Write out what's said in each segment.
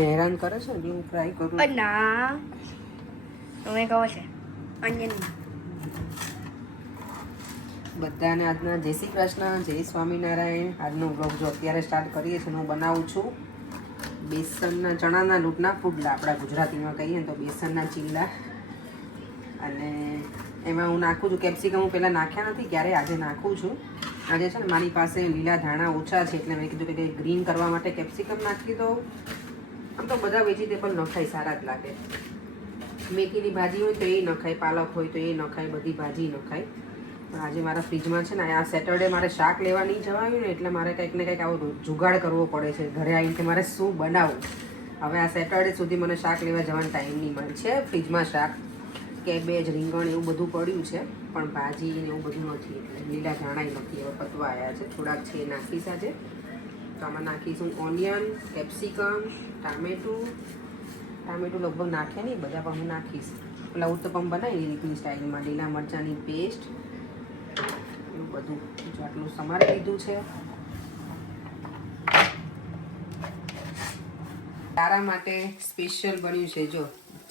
હેરાન કરે છે ને હું ટ્રાય કરું. ના તમે કહો છે અન્યન બધાને આજના જય શ્રી કૃષ્ણ, જય સ્વામિનારાયણ. આજનો બ્લોગ જો અત્યારે સ્ટાર્ટ કરીએ છીએ. હું બનાવું છું બેસનના ચણાના લોટના પુડલા, આપણા ગુજરાતીમાં કહીએ તો બેસનના ચીલા. અને એમાં હું નાખું છું કેપ્સિકમ. હું પહેલાં નાખ્યા નથી ક્યારે, આજે નાખું છું. આજે છે ને મારી પાસે લીલા ધાણા ઓછા છે એટલે મેં કીધું કે કંઈ ગ્રીન કરવા માટે કેપ્સિકમ નાખી દઉં. આમ તો બધા વેજીટેબલ નખાય સારા જ લાગે. મેથીની ભાજી હોય તો એ નખાય, પાલક હોય તો એ નખાય, બધી ભાજી નખાય. પણ આજે મારા ફ્રીજમાં છે ને આ સેટરડે મારે શાક લેવા નહીં જવાયું ને એટલે મારે કંઈક ને કંઈક આવો જુગાડ કરવો પડે છે ઘરે આવીને કે મારે શું બનાવવું. હવે આ સેટરડે સુધી મને શાક લેવા જવાનો ટાઈમ નહીં મળે છે. ફ્રીજમાં શાક, કેબેજ, રીંગણ એવું બધું પડ્યું છે પણ ભાજી ને એવું બધું નથી. એટલે લીલા ધાણા નથી, હવે પતવા આવ્યા છે. થોડાક છે એ નાખીશ આજે. તો આમાં નાખીશું ઓનિયન, કેપ્સિકમ, ટામેટું લગભગ નાખે નહીં બધા, પણ હું નાખીશ. પેલા ઉત્તપમ બનાવી રીતની સ્ટાઇલમાં લીલા મરચાંની પેસ્ટ એવું બધું જો આટલું સમારી લીધું છે. તારા માટે સ્પેશિયલ બન્યું છે જો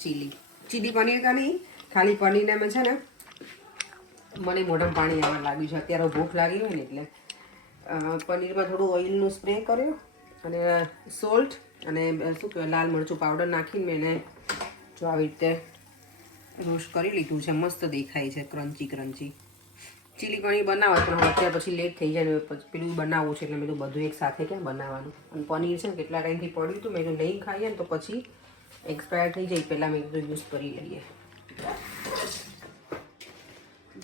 ચીલી પનીર કા નહીં, ખાલી પનીરને મેં છે ને મને મોઢામાં પાણી આવવા લાગ્યું છે અત્યારે. ભૂખ લાગી હોય ને એટલે પનીરમાં થોડું ઓઇલનું સ્પ્રે કર્યું અને સોલ્ટ અને શું કહેવાય લાલ મરચું પાવડર નાખીને મેં એને જો આવી રીતે રોસ્ટ કરી લીધું છે. મસ્ત દેખાય છે, ક્રન્ચી ક્રન્ચી. ચીલી પનીર બનાવો પણ અત્યારે પછી લેટ થઈ જાય ને પેલું બનાવવું છે એટલે મેં તો બધું એક સાથે ક્યાં બનાવવાનું. અને પનીર છે ને કેટલા ટાઈમથી પડ્યું હતું, મેં તો નહીં ખાઈએ ને તો પછી એક્સપાયર થઈ જાય, પહેલાં મેં કીધું યુઝ કરી લઈએ.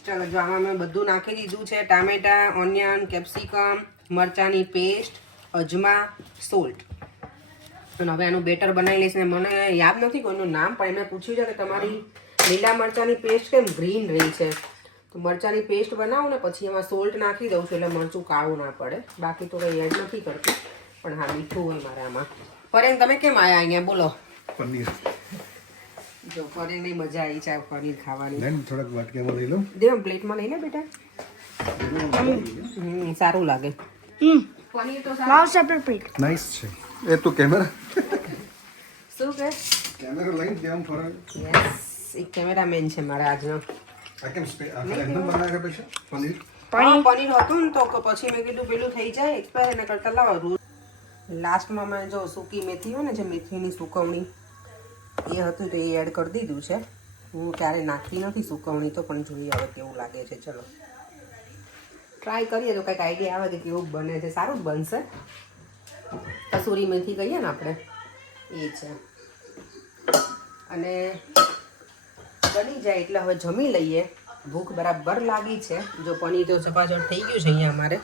ચાલો જો આમાં મેં બધું નાખી દીધું છે. ટામેટા, ઓનિયન, કેપ્સિકમ, મરચાંની પેસ્ટ, અજમા, સોલ્ટ. અને હવે આનું બેટર બનાવી લઈશ. ને મને યાદ નથી કોઈનું નામ, પણ એમને પૂછ્યું છે કે તમારી લીલા મરચાંની પેસ્ટ કેમ ગ્રીન રહી છે. તો મરચાંની પેસ્ટ બનાવું ને પછી એમાં સોલ્ટ નાખી દઉં છું એટલે મરચું કાળું ના પડે. બાકી તો કંઈ એડ નથી કરતી, પણ હા મીઠું હોય મારે આમાં. પરેન તમે કેમ આવ્યા અહીંયા બોલો? પનીર જો પરેનની મજા આવી છે પનીર ખાવાની. થોડાક વાટકામાં લઈ લો. દે પ્લેટમાં લઈ લે બેટા. સારું લાગે પનીર તો સારું. નાઈસ છે. એ તો કેમેરા શું કે કેમેરા લઈને કેમ ફરે? યસ, એક કેમેરામેન છે મારા આજનો. આ કેમ એકદમ બનાવ્યા પછી પનીર પનીર હતું ને તો પછી મેં કીધું પેલું થઈ જાય એક્સપાયર એના કરતાં લાવો. લાસ્ટમાં મેં જો સૂકી મેથી હોય ને જે મેથીની સુકવણી એ હતું તો એ એડ કરી દીધું છે. હું ક્યારે નાખી નથી સુકવણી તો, પણ જોઈએ હવે કેવું લાગે છે. ચલો ટ્રાય કરીએ તો કંઈક આઈડિયા આવે કે કેવું બને છે. સારું જ બનશે. કસૂરી મેથી કહીએ ને આપણે એ છે. અને બની જાય એટલે હવે જમી લઈએ. ભૂખ બરાબર લાગી છે. જો પનીર તો ચપાચટ થઈ ગયું છે અહીંયા અમારે.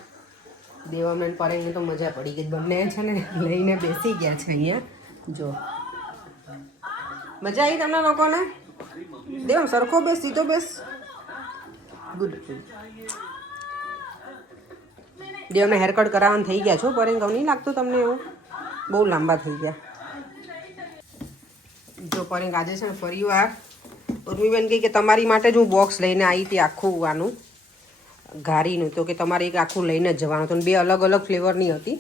દેવામન પરેને તો મજા પડી ગઈ. બંને છે ને લઈને બેસી ગયા છે અહીંયા. જો મજા આવી તમને લોકોને? દેવમ સરખો બેસ, સીધો બેસ. ગુડ. દેવને હેરકટ કરાવવાનું થઈ ગયા છો પરેન? કહું નહીં લાગતું તમને એવું? બહુ લાંબા થઈ ગયા. જો પરેન આજે છે ને ફરી વાર ઉર્મીબેન કહી કે તમારી માટે જ હું બોક્સ લઈને આવી હતી આખું આનું ઘારીનું. તો કે તમારે એક આખું લઈને જ જવાનું હતું. 2 અલગ અલગ ફ્લેવરની હતી.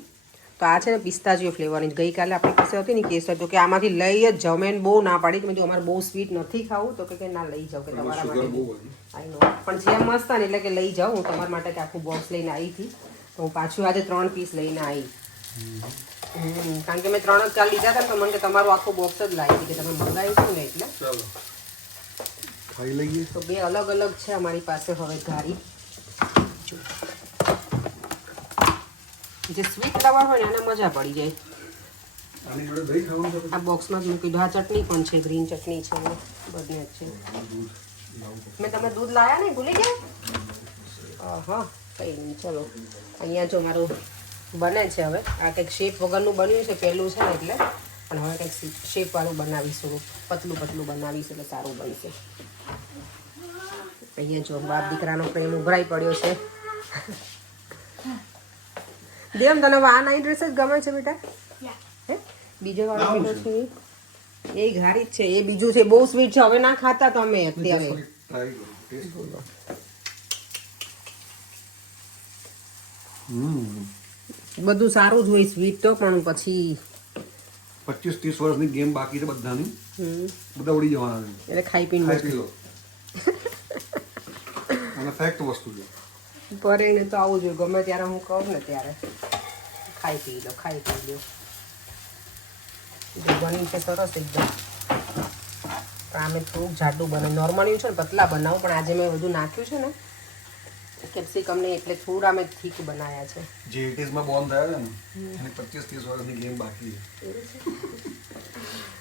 તો આ છે ને પિસ્તાચીઓ ફ્લેવરની. ગઈકાલે આપણી પાસે હતી ને કેસર, તો કે આમાંથી લઈ જ જાઓ. મેં બહુ ના પાડી કે મેં અમારે બહુ સ્વીટ નથી ખાવું, તો કે ના લઈ જાઓ કે તમારા માટે. આઈ નો પણ જેમ મસ્ત ને એટલે કે લઈ જાઓ. હું તમારા માટે કે આખું બોક્સ લઈને આવી હતી. તો હું પાછું આજે 3 પીસ લઈને આવી. કારણ કે મેં 3 જ ચાલ લીધા હતા તો મને કે તમારું આખું બોક્સ જ લાવી હતી કે તમે મંગાવ્યું હતું ને એટલે. ખાઈ લઈએ. તો 2 અલગ અલગ છે અમારી પાસે હવે ઘારી. જે સ્વીટ લવર હોય ને એને મજા પડી જાય. આની જોડે દહીં ખાવાનું છે. આ બોક્સમાં જ મૂકી દો. આ ચટણી પણ છે, ગ્રીન ચટણી છે, બધે જ છે. મેં તમે દૂધ લાયા નહીં, ભૂલી ગયા? હા કંઈ નહીં. ચલો અહીંયા જો મારું બને છે હવે. આ કંઈક શેપ વગરનું બન્યું છે પહેલું છે ને એટલે, પણ હવે કંઈક શેપવાળું બનાવીશું. પતલું પતલું બનાવીશું એટલે સારું બનશે. અહીંયા જો બાપ દીકરાનો પ્રેમ ઉભરાઈ પડ્યો છે. દેવમ તને આ નાઈ ડ્રેસ જ ગમે છે બેટા? હે બીજો વાળો પીધો છે એ ઘારી જ છે. એ બીજું છે બહુ સ્વીટ છે. હવે ના ખાતા તો અમે અત્યારે. બધું સારું જ હોય સ્વીટ તો, પણ પછી 25-30 વર્ષની ગેમ બાકી છે બધાની બધા ઉડી જવાના છે એટલે ખાઈ પીને ખાઈ પી લો અને ફેક્ટ વસ્તુ છે પરેને તો આવું જોઈએ ગમે ત્યારે હું કહું ને ત્યારે ખાઈ પી લો જો બની છે સરસ એકદમ પણ આમે થોડુંક જાડું બને નોર્મલી છે ને પતલા બનાવું પણ આજે મેં બધું નાખ્યું છે ને કેપ્સિકમ ને એટલે થોડા મેં થીક બનાવ્યા છે જે 80s માં બોર્ન થયા છે ને એની 25-30 વર્ષની ગેમ બાકી છે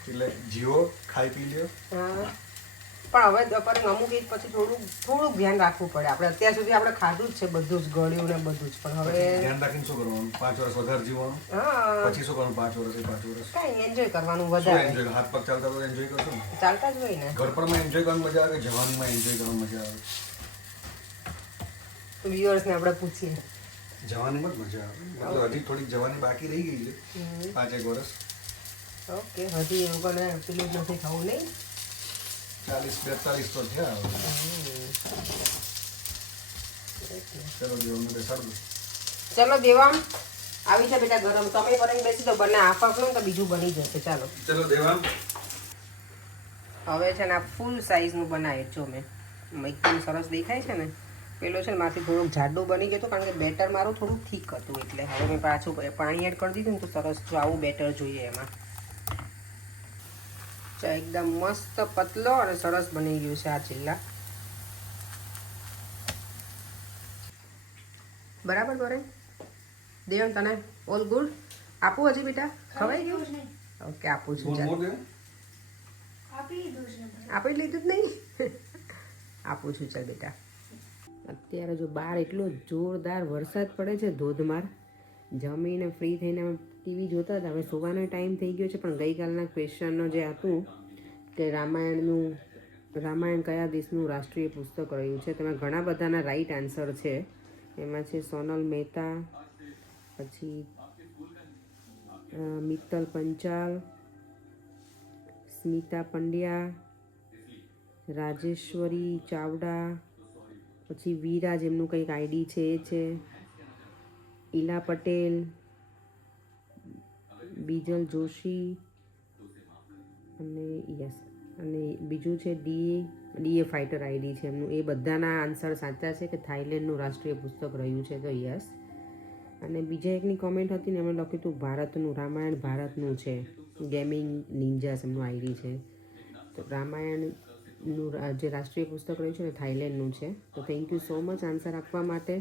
એટલે જીવો ખાઈ પી લ્યો હા પણ હવે પર અમુક એજ પછી થોડુંક ધ્યાન રાખવું પડે આપણે અત્યાર સુધી આપણે ખાધું જ છે બધું જ ગળ્યું ને બધું જ પણ હવે ધ્યાન રાખીને શું કરવાનું 5 વર્ષ વધારે જીવવાનું હા પછી શું કરવાનું 5 વર્ષ 5 વર્ષ કાંઈ એન્જોય કરવાનું શું વધારે એન્જોય હાથ પગ ચાલતા તો એન્જોય કરશો ને ચાલતા જ હોય ને ઘરપણમાં એન્જોય કરવાની મજા આવે જવાનીમાં એન્જોય કરવાની મજા આવે વ્યુઅર્સને આપણે પૂછીએ જવાનીમાં જ મજા આવે મતલબ હજી થોડીક જવાની બાકી રહી ગઈ છે 5-1 વર્ષ ઓકે હજી એ લોકોને પેલું જ નથી ખાવું નહીં 40-42 તો થયા હવે ચલો દેવને બેસાડ દો ચલો દેવામ આવી છે બેટા ગરમ તમે કરીને બેસી તો બંને આફા કરો ને તો બીજું બની જશે ચાલો ચલો દેવામ હવે છે ને આ ફૂલ સાઈઝનું બનાવીએ જો મેં એકદમ સરસ દેખાય છે ને પેલો છે ને મારથી થોડુંક જાડું બની ગયું હતું કારણ કે બેટર મારું થોડું થીક હતું એટલે હવે મેં પાછું પાણી એડ કરી દીધું ને તો સરસ જો આવું બેટર જોઈએ એમાં એકદમ મસ્ત પતલો અને સરસ બની ગયું છે આ ચીલા બરાબર કરે દેવમ તને ઓલ ગુડ આપું હજી બેટા ખવાઈ ગયું ઓકે આપું છું ચાલ આપી લીધું જ નહીં આપું છું ચાલ બેટા અત્યારે જો બહાર એટલો જોરદાર વરસાદ પડે છે ધોધમાર જમીને ફ્રી થઈને અમે ટીવી જોતા હતા હવે સુવાનો ટાઈમ થઈ ગયો છે પણ ગઈકાલના ક્વેશ્ચનનો જે હતું કે રામાયણ કયા દેશનું રાષ્ટ્રીય પુસ્તક રહ્યું છે તેમાં ઘણા બધાના રાઈટ આન્સર છે એમાં છે સોનલ મહેતા પછી મિત્તલ પંચાલ સ્મિતા પંડ્યા રાજેશ્વરી ચાવડા પછી વીરા જેમનું કંઈક આઈડી છે એ છે ઈલા પટેલ બીજલ જોશી અને યસ અને બીજું છે ડીએ ફાઇટર આઈડી છે એમનું એ બધાના આન્સર સાચા છે કે થાઈલેન્ડનું રાષ્ટ્રીય પુસ્તક રહ્યું છે તો યસ અને બીજા એકની કોમેન્ટ હતી ને એમણે લખ્યું હતું ભારતનું રામાયણ ભારતનું છે ગેમિંગ નિંજાસ એમનું આઈડી છે તો રામાયણનું જે રાષ્ટ્રીય પુસ્તક રહ્યું છે ને થાઈલેન્ડનું છે તો thank you so much answer આપવા માટે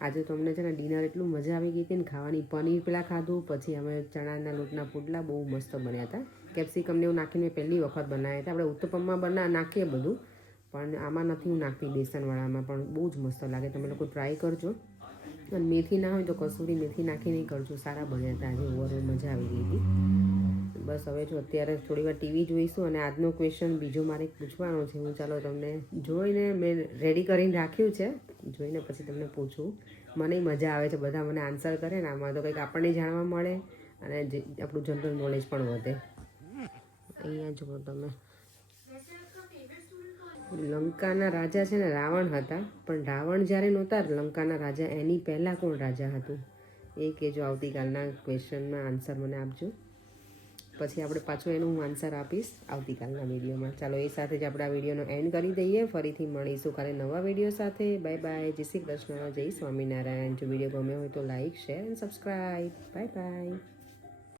આજે તો અમને છે ને ડિનર એટલું મજા આવી ગઈ હતી ને ખાવાની પનીર પેલા ખાધું પછી અમે ચણાના લોટના પુડલા બહુ મસ્ત બન્યા હતા કેપ્સિકમને એવું નાખીને પહેલી વખત બનાવ્યા હતા આપણે ઉત્તપમમાં નાખીએ બધું પણ આમાં નથી હું નાખતી બેસનવાળામાં પણ બહુ જ મસ્ત લાગે તમે લોકો ટ્રાય કરજો અને મેથી ના હોય તો કસૂરી મેથી નાખીને કરજો સારા બન્યા હતા આજે ઓવરઓલ મજા આવી ગઈ હતી બસ હવે જો અત્યારે થોડી વાર ટીવી જોઈશું અને આજનો ક્વેશ્ચન બીજો મારે પૂછવાનો છે હું ચાલો તમને જોઈને મેં રેડી કરીને રાખ્યું છે જોઈને પછી તમને પૂછું મને મજા આવે છે બધા મને આન્સર કરે ને આમાં તો કંઈક આપણને જાણવા મળે અને જે આપણું જનરલ નોલેજ પણ વધે અહીંયા જુઓ તમે લંકાના રાજા છે ને રાવણ હતા પણ રાવણ જ્યારે નહોતા લંકાના રાજા એની પહેલાં કોણ રાજા હતું એ કહેજો આવતીકાલના ક્વેશ્ચનમાં આન્સર મને આપજો પછી આપણે પાછું એનું હું આન્સર આપીશ આવતીકાલના વિડીયોમાં ચાલો એ સાથે જ આપણે આ વિડીયોનો એન્ડ કરી દઈએ ફરીથી મળીશું કાલે નવા વિડીયો સાથે બાય બાય જય શ્રી કૃષ્ણ જય સ્વામિનારાયણ જો વિડીયો ગમ્યો હોય તો like share and subscribe bye bye